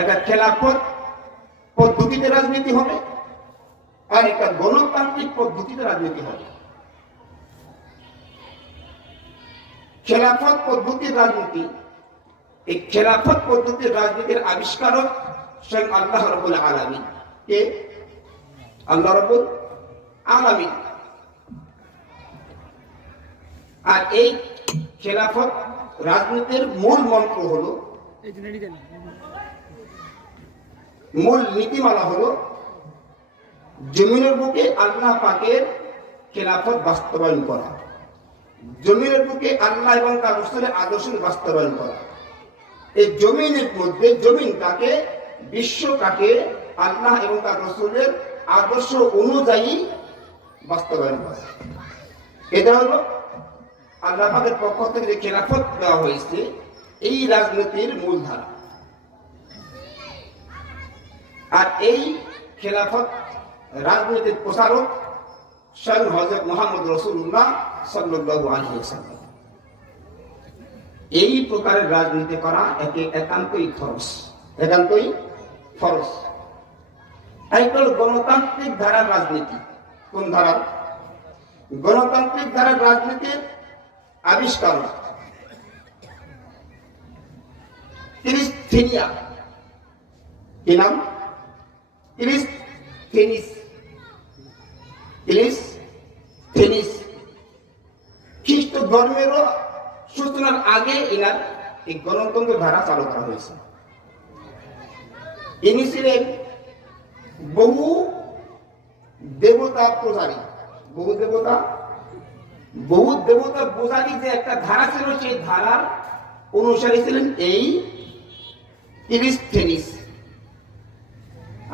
একটা খেলাফত পদ্ধতিতে রাজনীতি হবে, আর একটা গণতান্ত্রিক পদ্ধতিতে রাজনীতি হবে। খেলাফত পদ্ধতির রাজনীতি, এই খেলাফত পদ্ধতির রাজনীতির আবিষ্কারক স্বয়ং আল্লাহ রাব্বুল আলামিন। কে? আল্লাহ রাব্বুল আলামিন। আর এই খেলাফত রাজনীতির মূল মন্ত্র হলো, মূল নীতিমালা হলো জমিনের বুকে আল্লাহ পাকের খেলাফত বাস্তবায়ন করা, জমিনের বুকে আল্লাহ এবং তার রাসূলের আদর্শ বাস্তবায়ন করা। এই জমিনের মধ্যে জমিনটাকে, বিশ্বটাকে আল্লাহ এবং তার রাসূলের আদর্শ অনুযায়ী বাস্তবায়ন করা। এটা হলো আল্লাহ পাকের পক্ষ থেকে যে খেলাফত দেওয়া হয়েছে, এই রাজনীতির মূলধারা। আর এই খেলাফত রাজনীতির প্রচারক স্বয়ং হযরত মুহাম্মদ রাসূলুল্লাহ সাল্লাল্লাহু আলাইহি ওয়াসাল্লাম। এই প্রকারের রাজনীতি করা একান্তই ফরজ, একান্তই ফরজ। একটা গণতান্ত্রিক ধারার রাজনীতি। কোন ধারা? গণতান্ত্রিক ধারার রাজনীতির আবিষ্কার ক্রিস্টিনিয়া। কি নাম? ক্রিস্টিনিস। খ্রিস্ট ধর্মেরও সূচনার আগে এনার এই গণতন্ত্র ধারা চালু করা হয়েছে। ইনি ছিলেন বহু দেবতা প্রচারী, বহু দেবতা প্রচারী যে একটা ধারা ছিল, সেই ধারার অনুসারী ছিলেন এই ক্রিস্টিনিস।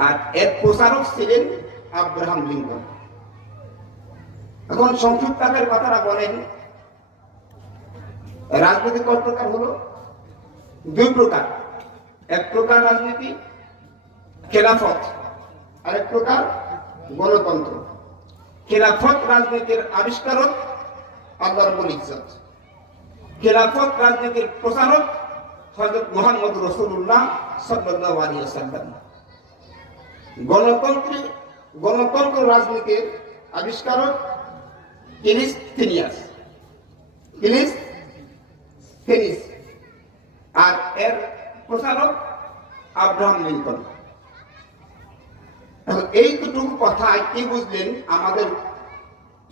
আর এর প্রচারক ছিলেন আব্রাহাম লিঙ্কন। এখন সংক্ষিপ্ত আকারে কথাটা বলেন, রাজনীতি কত প্রকার হলো? দুই প্রকার। এক প্রকার রাজনীতি খেলাফত, আরেক প্রকার গণতন্ত্র। খেলাফত রাজনীতির আবিষ্কারক আল্লাহ রাব্বুল ইজ্জত, খেলাফত রাজনীতির প্রচারক হযরত মুহাম্মদ রাসূলুল্লাহ সাল্লাল্লাহু আলাইহি ওয়াসাল্লাম। গণতন্ত্র রাজনীতির আবিষ্কারক ক্রিস্টিনিয়াস, আর এর প্রচারক আব্রাহাম লিঙ্কন। এইটুকু কথা কি বুঝলেন? আমাদের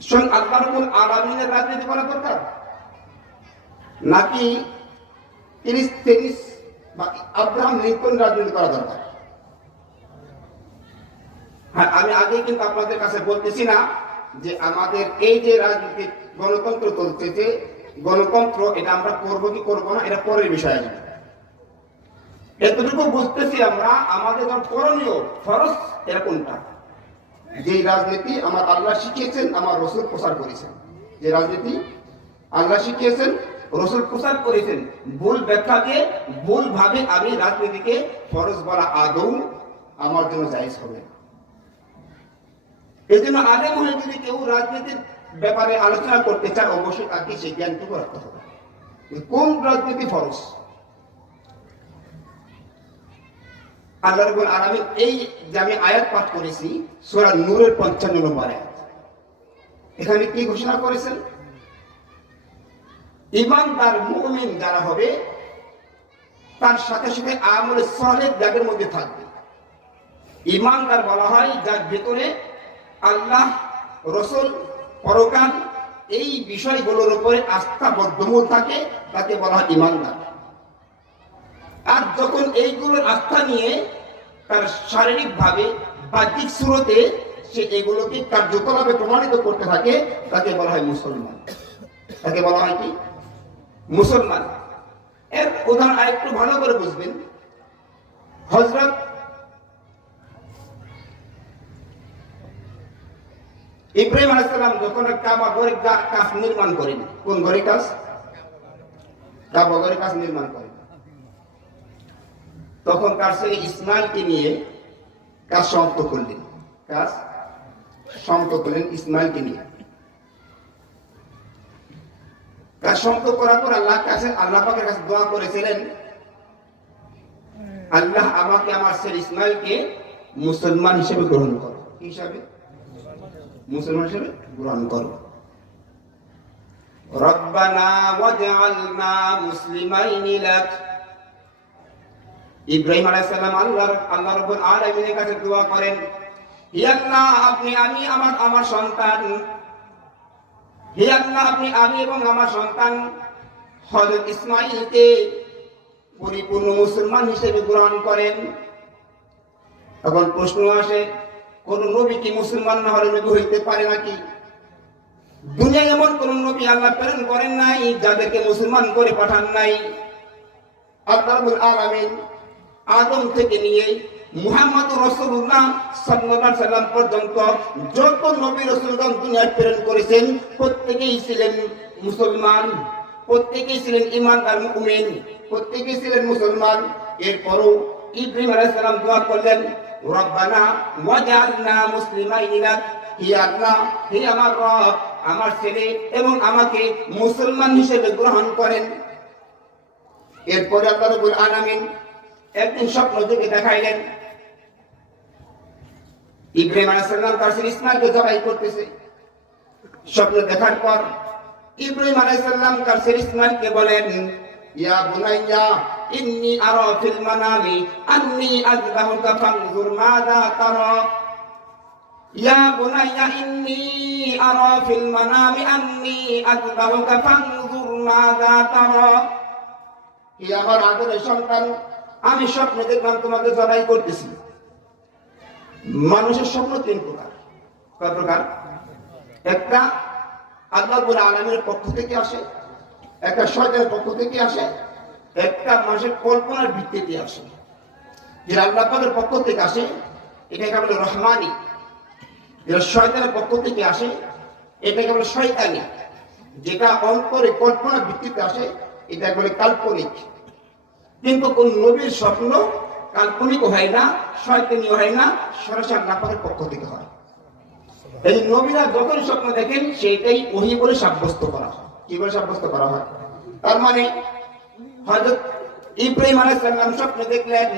স্বয়ং আল্লাহ রাব্বুল আলামিনের রাজনীতি করা দরকার, নাকি ক্রিস্টিনিস বা আব্রাহাম লিঙ্কন রাজনীতি করা দরকার? হ্যাঁ, আমি আগে কিন্তু আপনাদের কাছে বলতেছি না যে আমাদের এই যে রাজনীতি গণতন্ত্র চলতেছে, গণতন্ত্র এটা আমরা করবো কি করবো না, এটা পরের বিষয় আসবে। এতটুকু বুঝতেছি আমরা, আমাদের করণীয় ফরজ এটা কোনটা? যে রাজনীতি আমার আল্লাহ শিখিয়েছেন, আমার রাসূল প্রচার করেছেন, যে রাজনীতি আল্লাহ শিখিয়েছেন, রাসূল প্রচার করেছেন, ভুল ব্যাখ্যাকে ভুল ভাবে আমি রাজনীতিকে ফরজ বলা আদৌ আমার জন্য জায়েজ হবে না। এই জন্য আলেম হয়ে যদি কেউ রাজনীতির ব্যাপারে আলোচনা করতে চায়, অবশ্যই তাকে সেই জ্ঞানটুকু রাখতে হবে কোন রাজনীতি ফরজ। আল্লাহ রাব্বুল আলামিন এই যে আমি আয়াত পাঠ করেছি, সূরা নূরের 55 নম্বর আয়াত, এখানে কি ঘোষণা করেছেন? ঈমানদার মুমিন যারা হবে, তার সাথে সাথে আমলে সালেহ যাদের মধ্যে থাকবে। ঈমানদার বলা হয় যার ভেতরে আল্লাহ, রাসূল, পরকাল এই বিষয়গুলোর উপরে আস্থা বদ্ধমূল থাকে, তাকে বলা হয় ঈমানদার। আর যখন এইগুলোর আস্থা নিয়ে তার শারীরিক ভাবে বাহ্যিক সুরতে সে এগুলোকে কার্যকলাপে প্রমাণিত করতে থাকে, তাকে বলা হয় মুসলমান। তাকে বলা হয় কি? মুসলমান। এর উদাহরণ আরেকটু ভালো করে বুঝবেন। হযরত ইব্রাহিম আলাইহিস সালাম যখন কাবা ঘরের কাজ নির্মাণ করেন, কোন ঘরের কাজ? কাবা ঘরের কাজ নির্মাণ করেন, তখন তার ছেলে ইসমাইলকে নিয়ে কাজ সমাপ্ত করলেন, ইসমাইলকে নিয়ে কাজ সমাপ্ত করার পর আল্লাহ পাকের কাছে দোয়া করেছিলেন, আল্লাহ আমাকে আমার ছেলে ইসমাইলকে মুসলমান হিসেবে গ্রহণ করো। কি হিসাবে? মুসলমান হিসেবে গ্রহণ করো। রব্বানা ওয়াজআলনা মুসলিমাইনি লাক। ইব্রাহিম আলাইহিস সালাম আল্লাহ রাব্বুল আলামিনের কাছে দোয়া করেন, হে আল্লাহ আপনি আমার সন্তান, হে আল্লাহ আপনি আমি এবং আমার সন্তান হযরত ইসমাঈলকে পরিপূর্ণ মুসলমান হিসেবে গ্রহণ করেন। এখন প্রশ্ন আসে, কোন নবী কি মুসলমান না হলে নবী হইতে পারে নাকি? দুনিয়ায় এমন কোন নবী আল্লাহ প্রেরণ করেন নাই যাদেরকে মুসলমান করে পাঠান নাই। আল্লাহ রাব্বুল আলামিন আদম থেকে নিয়ে মুহাম্মদ রাসূলুল্লাহ সাল্লাল্লাহু আলাইহি সাল্লাম পর্যন্ত যত নবী রাসূলগণ দুনিয়ায় প্রেরণ করেছেন প্রত্যেকেই ছিলেন মুসলমান, প্রত্যেকেই ছিলেন ঈমানদার মুমিন, প্রত্যেকেই ছিলেন মুসলমান। এরপরও ইব্রাহিম আলাইহিস সালাম দোয়া করলেন, রব্বানা ওয়াজআলনা মুসলিমাইনি লাক। হে আল্লাহ, হে আমার রব, আমার ছেলে এবং আমাকে মুসলমান হিসেবে গ্রহণ করেন। এরপরে আল্লাহ রাব্বুল আলামিন একদিন স্বপ্ন দেখে দেখাইলেন, ইব্রাহিম আলাইহিস সালাম তার ছেলে ইসমাঈলকে জবাই করতেছে। স্বপ্ন দেখার পর ইব্রাহিম আলাইহিস সালাম তার ছেলে ইসমাঈলকে বলেন, ইয়া বুনাইয়া ইন্নী আরা ফিল মানামি আন্নী আযবাহুকা ফানজুর মাযা তারা। ইয়া বুনাইয়া ইন্নী আরা ফিল মানামি আন্নী আযবাহুকা ফানজুর মাযা তারা। হে আমার আদরের সন্তান, আমি স্বপ্নে দেখলাম তোমাকে জবাই করতেছি। মানুষের স্বপ্ন তিন প্রকার। কয় প্রকার? একটা আল্লাহ রাব্বুল আলামিনের পক্ষ থেকে আসে, একটা শয়তানের পক্ষ থেকে আসে, একটা মানুষের কল্পনার ভিত্তিতে আসে। যেটা আল্লাহ পাকের পক্ষ থেকে আসে এটাকে বলে রহমানি, যেটা শয়তানের পক্ষ থেকে আসে এটাকে বলে শয়তানি, যেটা অন্তরে কল্পনার ভিত্তিতে আসে এটাকে বলে কাল্পনিক। কিন্তু কোন নবীর স্বপ্ন কাল্পনিক হয় না, শয়তানি হয় না, সরাসরি আল্লাহ পাকের পক্ষ থেকে হয়। এই নবীরা যখন স্বপ্ন দেখেন সেটাই ওহী বলে সাব্যস্ত করা হয়। কি বলে সাব্যস্ত করা হয়? তার মানে হযরত ইব্রাহিম আলাইহিস সালাম স্বপ্নে দেখলেন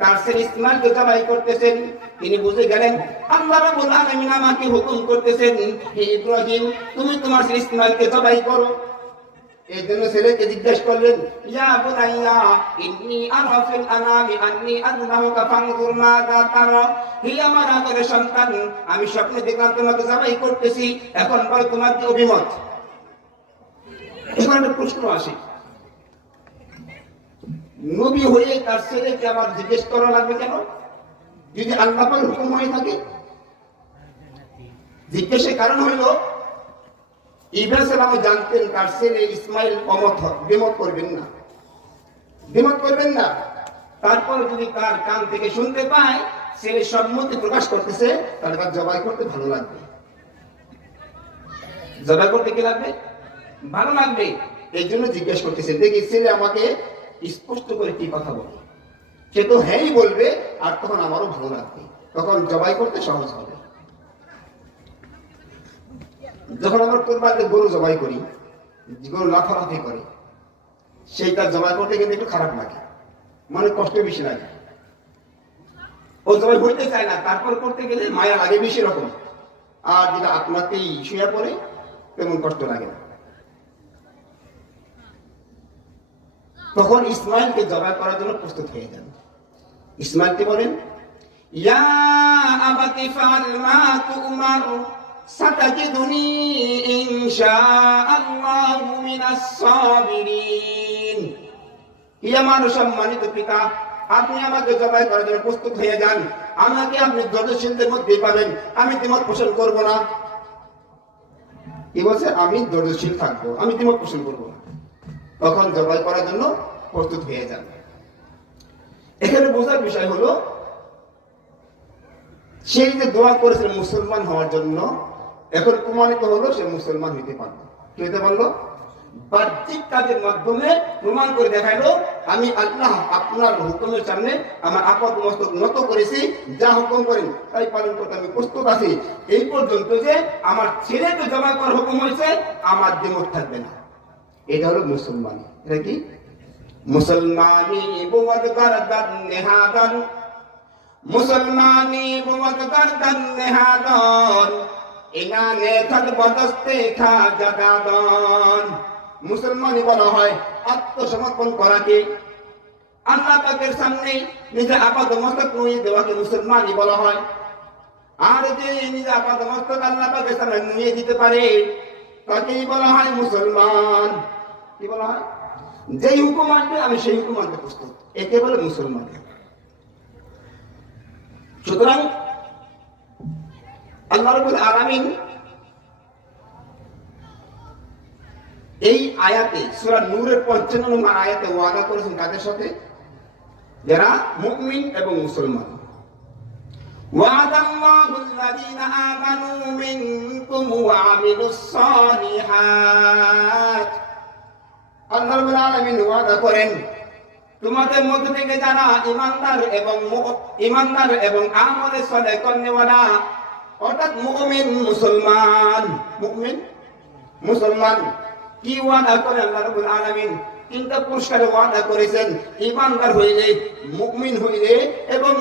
তার ছেলে ইসমাঈলকে জবাই করতেছেন। তিনি বুঝে গেলেন আল্লাহ রাব্বুল আলামিন আমাকে হুকুম করতেছেন, হে ইব্রাহিম তুমি তোমার ছেলে ইসমাঈলকে জবাই করো। এই জন্য ছেলেকে জিজ্ঞাসা করলেন, ইয়া বুনাইয়া ইন্নী আরা ফিল আনামি আন্নী আযবাহুকা ফানজুর মাযা তারা। হে আমার আদরের সন্তান, আমি স্বপ্নে দেখলাম তোমাকে জবাই করতেছি, এখন বল তোমার কি অভিমত? এখানে প্রশ্ন আসে, নবী হয়ে তার ছেলেকে আবার জিজ্ঞেস করা লাগবে কেন? যদি আল্লাহ পাকের হুকুম হয়ে থাকে। জিজ্ঞাসার কারণ হইল ইব্রাহিম সালাম জানতেন তার ছেলে ইসমাঈল অমত দ্বিমত করবেন না, দ্বিমত করবেন না। তারপর যদি তার কান থেকে শুনতে পায় ছেলে সম্মতি প্রকাশ করতেছে, তাহলে তার জবাই করতে ভালো লাগবে। জবাই করতে কি লাগবে? ভালো লাগবে। এই জন্য জিজ্ঞেস করতেছে, দেখি ছেলে আমাকে স্পষ্ট করে কি কথা বলে। সে তো হ্যাঁই বলবে, আর তখন আমারও ভালো লাগবে, তখন জবাই করতে সহজ হবে। যখন আমরা কোরবানিতে গরু জবাই করি, গরু লাফালাফি করে, সেইটা জবাই করতে কিন্তু একটু খারাপ লাগে, মানে কষ্ট বেশি লাগে। ও জবাই হইতে চায় না, তারপর করতে গেলে মায়া লাগে বেশি রকম। আর যেটা আপনাকেই শুয়ে পড়ে তেমন কষ্ট লাগে না। তখন ইসমাঈলকে জবাই করার জন্য প্রস্তুত হয়ে যান। ইসমাঈলকে বলেন, ইয়া আবাতি ফাআল মা তু'মার সাতাজিদুনি ইনশাআল্লাহু মিনাস সাবিরিন। হে আমার সম্মানিত পিতা, আপনি আমাকে জবাই করার জন্য প্রস্তুত হয়ে যান, আমাকে আপনি ধৈর্যশীলদের মধ্যে পাবেন, আমি দ্বিমত পোষণ করব না। কি বলছে? আমি ধৈর্যশীল থাকবো, আমি দ্বিমত পোষণ করবো না। তখন জবাই করার জন্য প্রস্তুত হয়ে যান। এখানে বোঝার বিষয় হলো সে যে দোয়া করেছিল মুসলমান হওয়ার জন্য, এখন প্রমাণিত হলো সে মুসলমান হইতে পারলো। কি হইতে পারলো? বাহ্যিক কাজের মাধ্যমে প্রমাণ করে দেখাইলো, আমি আল্লাহ আপনার হুকুমের সামনে আমার আপাত মস্তক নত করেছি, যা হুকুম করেন তাই পালন করতে আমি প্রস্তুত আছি। এই পর্যন্ত যে আমার ছেলেকে জবাই করার হুকুম হয়েছে, আমার দ্বিমত থাকবে না। এটা হলো মুসলমান। এটা কি? মুসলমানি বুয়াদ গর্দন নেহাদন, মুসলমানি বুয়াদ গর্দন নেহাদন, ইনানে খদ বদস্তে খা জাদাদন। মুসলমানি বলা হয় আত্মসমর্পণ করাকে, আল্লাহ পাকের সামনে নিজে আপাদমস্তক নুয়ে দেওয়াকে মুসলমানি বলা হয়। আর যে নিজে আপাদমস্তক আল্লাহ পাকের সামনে নুয়ে দিতে পারে তাকেই বলা হয় মুসলমান। কি বলা হয়? যেই হুকুম আসবে আমি সেই হুকুম মানতে প্রস্তুত, একে বলে মুসলমান। সুতরাং আল্লাহ রাব্বুল আলামিন এই আয়াতে সূরা নূরের 55 নম্বর আয়াতে ওয়াদা করেছেন কাদের সাথে? যারা মুমিন এবং মুসলমান। ওয়াদাল্লাহু আল্লাযীনা আমানু মিনকুম ওয়া আমিলুস সালিহাত। আল্লাহ রাব্বুল আলামিন ওয়াদা করেন তোমাদের মধ্য থেকে যারা ঈমানদার এবং আমলে সালেহ করনেওয়ালা, অর্থাৎ মুমিন মুসলমান, মুমিন মুসলমান কি ওয়াদা করেন আল্লাহ রাব্বুল আলামিন? তিনটা পুরস্কারে ওয়াদা করেছেন, ঈমানদার হইলে, মুমিন হইলে এবং